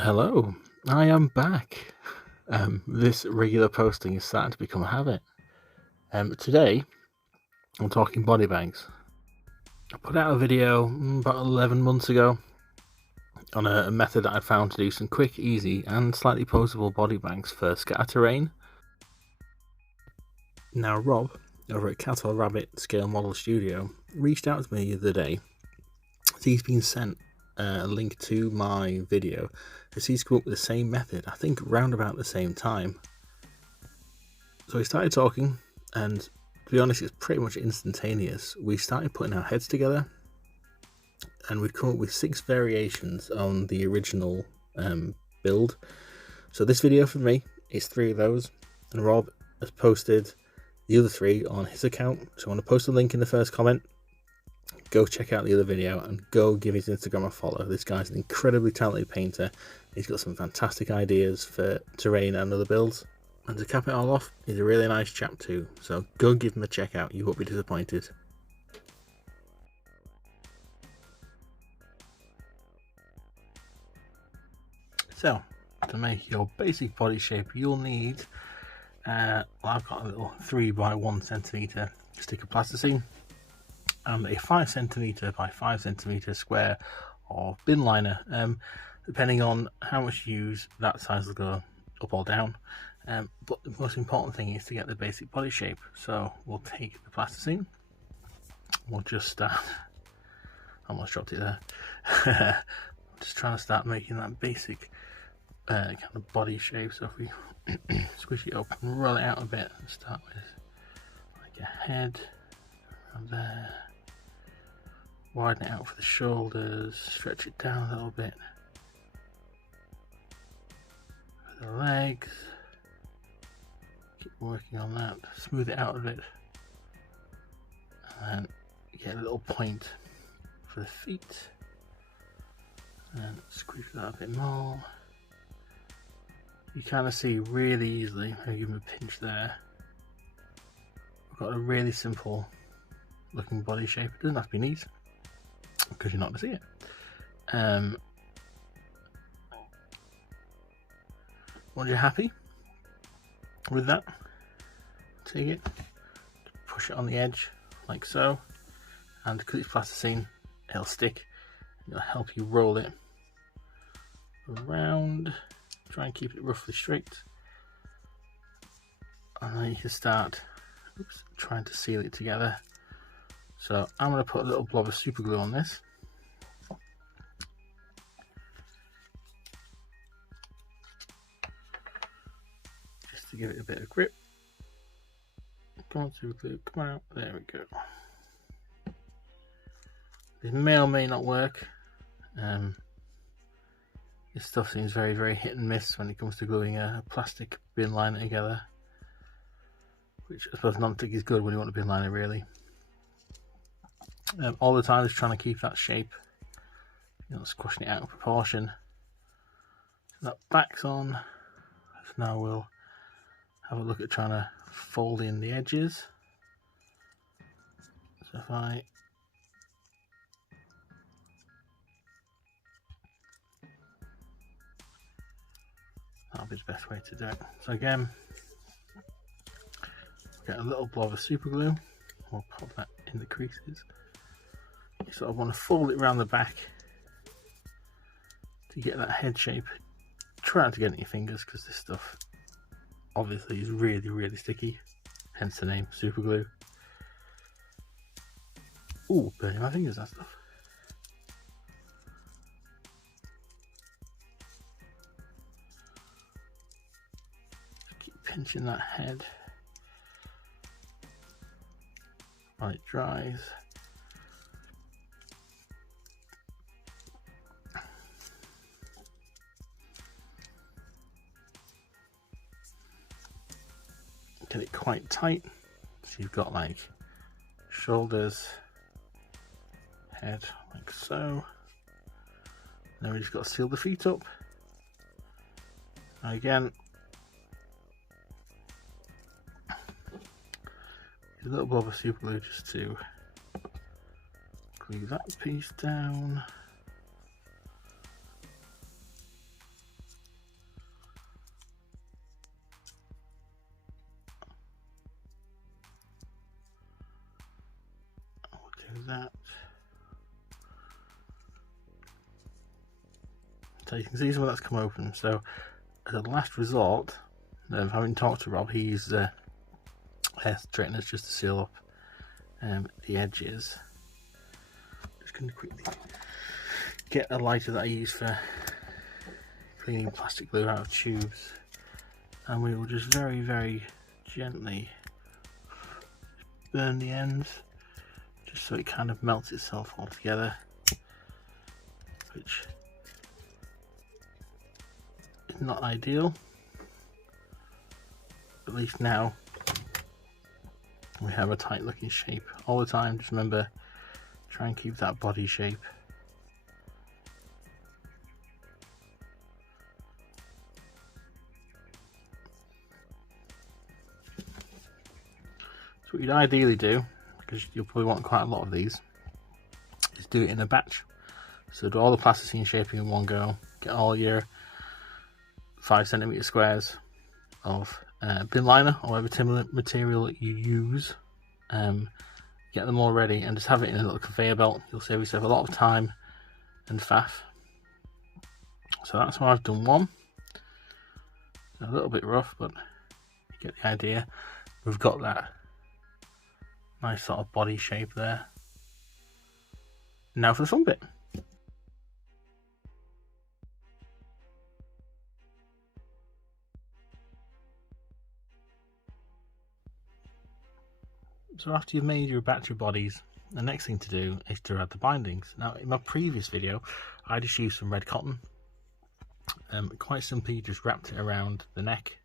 Hello, I am back. This regular posting is starting to become a habit. Today, I'm talking body bags. I put out a video about 11 months ago on a method that I found to do some quick, easy, and slightly posable body bags for scatter terrain. Now, Rob, over at Cattle Rabbit Scale Model Studio, reached out to me the other day. He's been sent a link to my video as he's come up with the same method, I think round about the same time. So we started talking, and to be honest, it's pretty much instantaneous. We started putting our heads together, and we've come up with 6 variations on the original build. So this video for me is 3 of those, and Rob has posted the other 3 on his account. So I want to post a link in the first comment. Go check out the other video and go give his Instagram a follow. This guy's an incredibly talented painter. He's got some fantastic ideas for terrain and other builds. And to cap it all off, he's a really nice chap too. So go give him a check out. You won't be disappointed. So, to make your basic body shape, you'll need, I've got a little 3x1cm stick of plasticine and a 5cm by 5cm square of bin liner. Depending on how much you use, that size will go up or down. But the most important thing is to get the basic body shape. So we'll take the plasticine. We'll just start. I almost dropped it there. Just trying to start making that basic kind of body shape. So if we squish it up and roll it out a bit and start with like a head around there. Widen it out for the shoulders, stretch it down a little bit for the legs, keep working on that, smooth it out a bit, and then get a little point for the feet, and squeeze that a bit more. You kind of see really easily, I give him a pinch there, we've got a really simple looking body shape. It doesn't have to be neat, because you're not going to see it. Once you're happy with that, take it, push it on the edge like so, and because it's plasticine, it'll stick. It'll help you roll it around. Try and keep it roughly straight, and then you can start trying to seal it together. So I'm going to put a little blob of super glue on this. Just to give it a bit of grip. Come on, super glue, come out. There we go. This may or may not work. This stuff seems very, very hit and miss when it comes to gluing a plastic bin liner together. Which I suppose non-stick is good when you want a bin liner, really. All the time, just trying to keep that shape, squashing it out of proportion. So that back's on. So now we'll have a look at trying to fold in the edges. So if that'll be the best way to do it. So again, get a little blob of super glue. We'll pop that in the creases. You sort of want to fold it around the back to get that head shape. Try not to get it in your fingers because this stuff obviously is really, really sticky, hence the name super glue. Ooh, burning my fingers, that stuff. Keep pinching that head while it dries. Get it quite tight, so you've got like shoulders, head like so. Then we just got to seal the feet up. Now again, a little blob of super glue just to glue that piece down. do that. So you can see some of that's come open. So as a last resort of having talked to Rob, he used the hair straighteners just to seal up the edges. Just going to quickly get a lighter that I use for cleaning plastic glue out of tubes, and we will just very, very gently burn the ends, just so it kind of melts itself all together, which is not ideal. At least now we have a tight looking shape. All the time, just remember, try and keep that body shape. So what you'd ideally do, because you'll probably want quite a lot of these, is do it in a batch. So do all the plasticine shaping in one go, get all your 5cm squares of bin liner or whatever material you use, get them all ready and just have it in a little conveyor belt. You'll save yourself a lot of time and faff. So that's why I've done one. It's a little bit rough, but you get the idea. We've got that nice sort of body shape there. Now for the fun bit. So after you've made your batch of bodies, the next thing to do is to add the bindings. Now in my previous video I just used some red cotton, quite simply just wrapped it around the neck,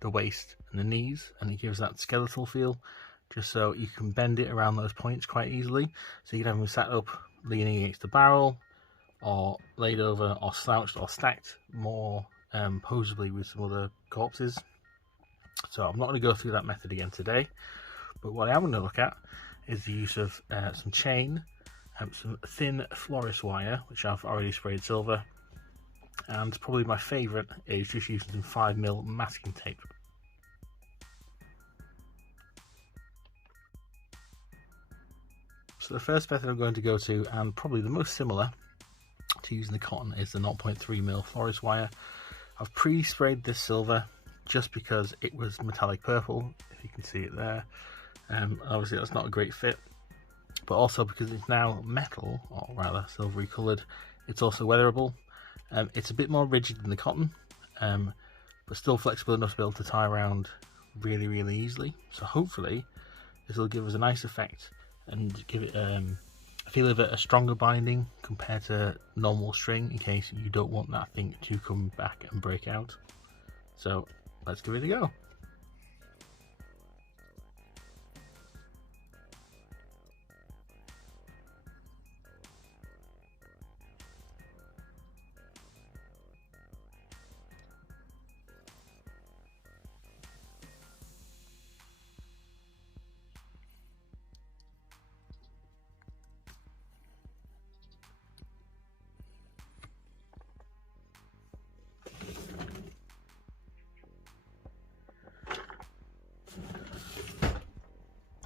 the waist and the knees, and it gives that skeletal feel, just so you can bend it around those points quite easily. So you can have them sat up leaning against the barrel, or laid over, or slouched, or stacked more posably with some other corpses. So I'm not going to go through that method again today, but what I am going to look at is the use of some chain, some thin florist wire, which I've already sprayed silver, and probably my favourite is just using some 5mm masking tape. So the first method I'm going to go to, and probably the most similar to using the cotton, is the 0.3mm florist wire. I've pre-sprayed this silver just because it was metallic purple, if you can see it there. Obviously that's not a great fit, but also because it's now metal, or rather silvery coloured, it's also weatherable. It's a bit more rigid than the cotton, but still flexible enough to be able to tie around really, really easily. So hopefully this will give us a nice effect and give it a feel of a stronger binding compared to normal string, in case you don't want that thing to come back and break out. So let's give it a go.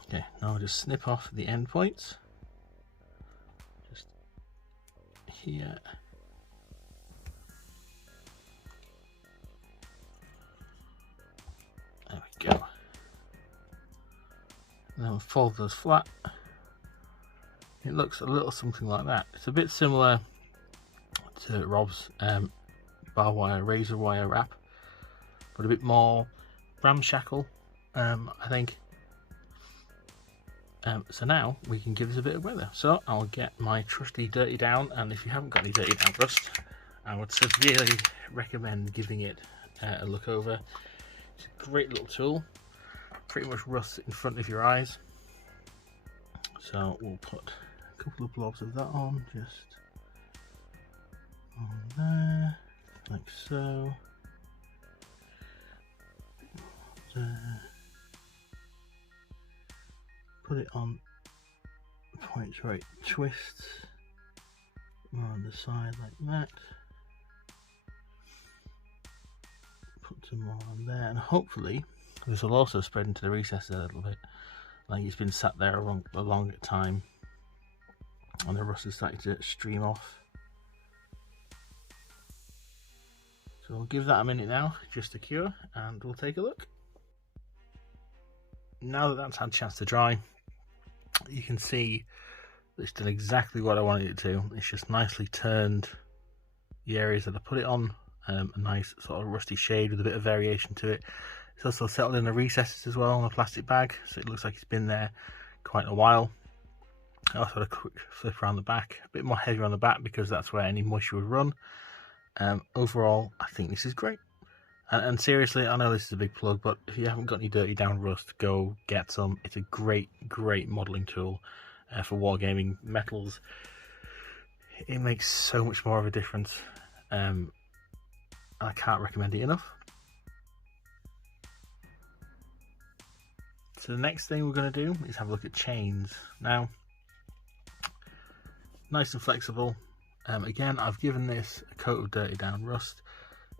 Okay, now I'll just snip off the end points, just here. There we go. And then we'll fold those flat. It looks a little something like that. It's a bit similar to Rob's bar wire, razor wire wrap, but a bit more ramshackle, I think. So now we can give this a bit of weather. So I'll get my trusty dirty down, and if you haven't got any dirty down rust, I would severely recommend giving it a look over. It's a great little tool, pretty much rusts in front of your eyes. So we'll put a couple of blobs of that on, just on there, like so. There. Put it on points where it twists, more on the side like that. Put some more on there, and hopefully this will also spread into the recesses a little bit, like it's been sat there a long time and the rust is starting to stream off. So we'll give that a minute now just to cure, and we'll take a look. Now that that's had a chance to dry, you can see it's done exactly what I wanted it to. It's just nicely turned the areas that I put it on, a nice sort of rusty shade with a bit of variation to it. It's also settled in the recesses as well on a plastic bag, so it looks like it's been there quite a while. I also had a quick flip around the back, a bit more heavy on the back because that's where any moisture would run. Overall, I think this is great. And seriously, I know this is a big plug, but if you haven't got any dirty down rust, go get some. It's a great modelling tool for wargaming metals. It makes so much more of a difference. I can't recommend it enough. So the next thing we're going to do is have a look at chains. Now, nice and flexible. Again, I've given this a coat of dirty down rust,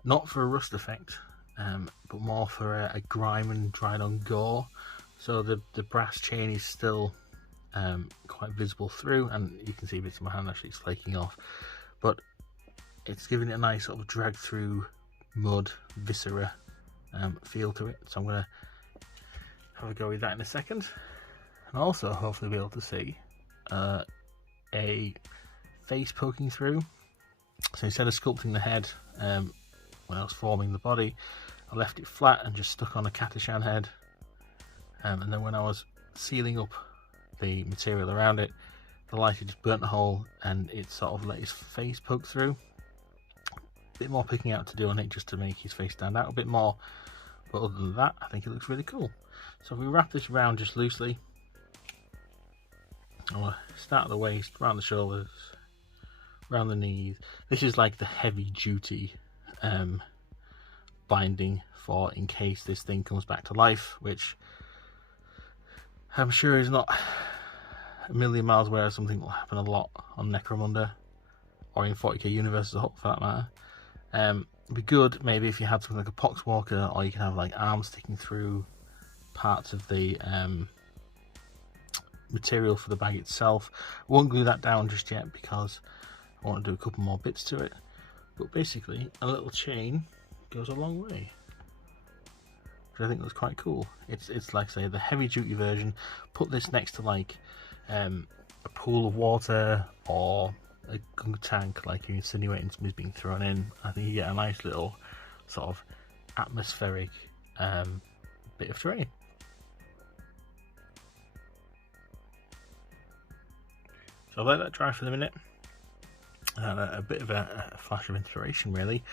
not for a rust effect, but more for a grime and dried on gore. So the brass chain is still quite visible through, and you can see bits of my hand actually flaking off, but it's giving it a nice sort of drag through mud viscera feel to it. So I'm going to have a go with that in a second, and also hopefully be able to see a face poking through. So instead of sculpting the head when I was forming the body, I left it flat and just stuck on a Katashan head, and then when I was sealing up the material around it, the lighter just burnt the hole and it sort of let his face poke through. A bit more picking out to do on it just to make his face stand out a bit more, but other than that, I think it looks really cool. So if we wrap this around just loosely, I'll start at the waist, around the shoulders, around the knees. This is like the heavy duty binding for in case this thing comes back to life, which I'm sure is not a million miles away. Something will happen a lot on Necromunda, or in 40k universe as a whole for that matter. It'd be good maybe if you had something like a poxwalker, or you can have like arms sticking through parts of the material for the bag itself. I won't glue that down just yet because I want to do a couple more bits to it, but basically a little chain goes a long way, which I think looks quite cool. It's like, say, the heavy duty version. Put this next to like a pool of water or a gunk tank, like you're insinuating somebody's being thrown in. I think you get a nice little sort of atmospheric bit of terrain. So I'll let that dry for the minute. A bit of a flash of inspiration, really.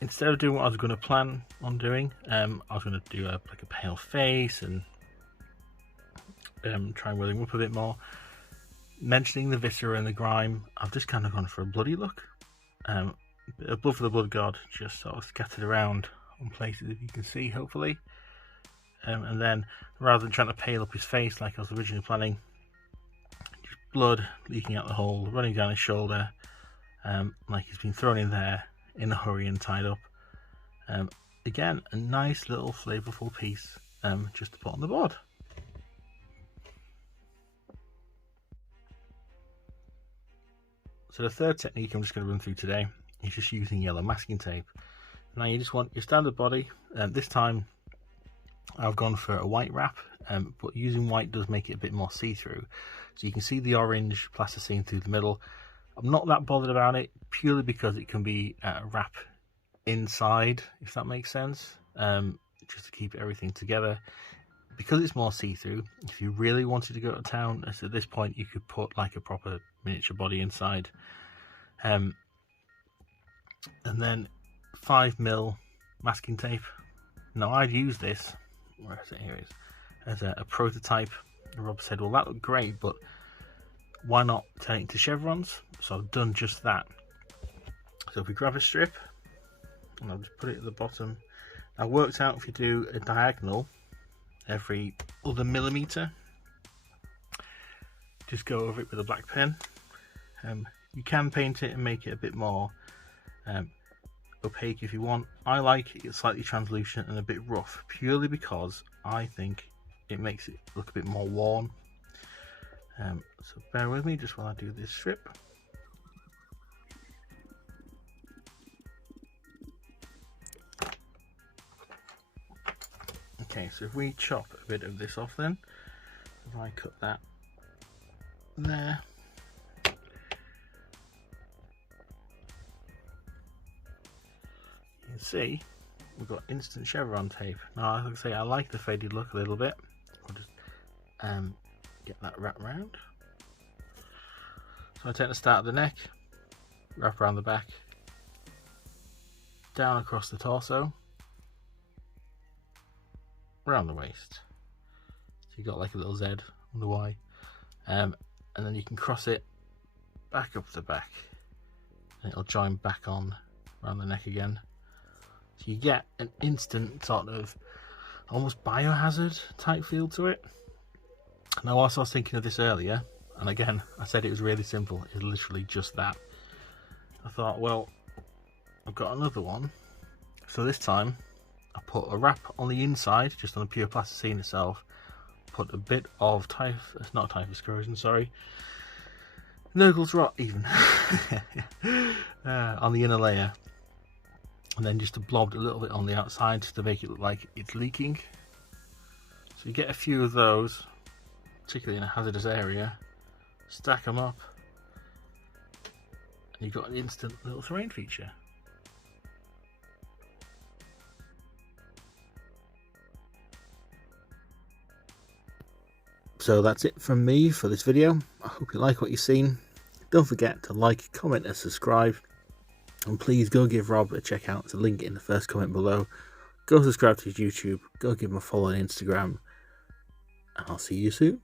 Instead of doing what I was going to plan on doing, I was going to do like a pale face and try and willing him up a bit more. Mentioning the viscera and the grime, I've just kind of gone for a bloody look. A bit of blood for the blood god, just sort of scattered around on places, if you can see, hopefully. And then, rather than trying to pale up his face like I was originally planning, just blood leaking out the hole, running down his shoulder, like he's been thrown in there in a hurry and tied up. Again, a nice little flavourful piece just to put on the board. So the third technique I'm just going to run through today is just using yellow masking tape. Now you just want your standard body. This time I've gone for a white wrap, but using white does make it a bit more see-through. So you can see the orange plasticine through the middle. I'm not that bothered about it, purely because it can be a wrap inside, if that makes sense, just to keep everything together. Because it's more see-through, if you really wanted to go to town, at this point you could put like a proper miniature body inside. And then 5mm masking tape. Now I'd use this, where is it? Here it is, as a prototype. And Rob said, well, that looked great, but why not turn it into chevrons? So I've done just that. So if we grab a strip, and I'll just put it at the bottom. I worked out if you do a diagonal every other millimetre, just go over it with a black pen. You can paint it and make it a bit more opaque if you want. I like it slightly translucent and a bit rough, purely because I think it makes it look a bit more worn. So bear with me just while I do this strip. Okay, so if we chop a bit of this off then, if I cut that there, you can see we've got instant chevron tape. Now, like I say, I like the faded look a little bit. I'll just get that wrapped around. So I take the start of the neck, wrap around the back, down across the torso, around the waist. So you got like a little Z on the Y, and then you can cross it back up the back, and it'll join back on around the neck again. So you get an instant sort of almost biohazard type feel to it. Now, whilst I was thinking of this earlier, and again, I said it was really simple, it's literally just that. I thought, well, I've got another one. So this time, I put a wrap on the inside, just on the pure plasticine itself, put a bit of typhus corrosion, sorry, Nurgle's rot even, on the inner layer. And then just blobbed a little bit on the outside just to make it look like it's leaking. So you get a few of those, particularly in a hazardous area, stack them up, and you've got an instant little terrain feature. So that's it from me for this video. I hope you like what you've seen. Don't forget to like, comment and subscribe. And please go give Rob a check out. There's a link in the first comment below. Go subscribe to his YouTube. Go give him a follow on Instagram. And I'll see you soon.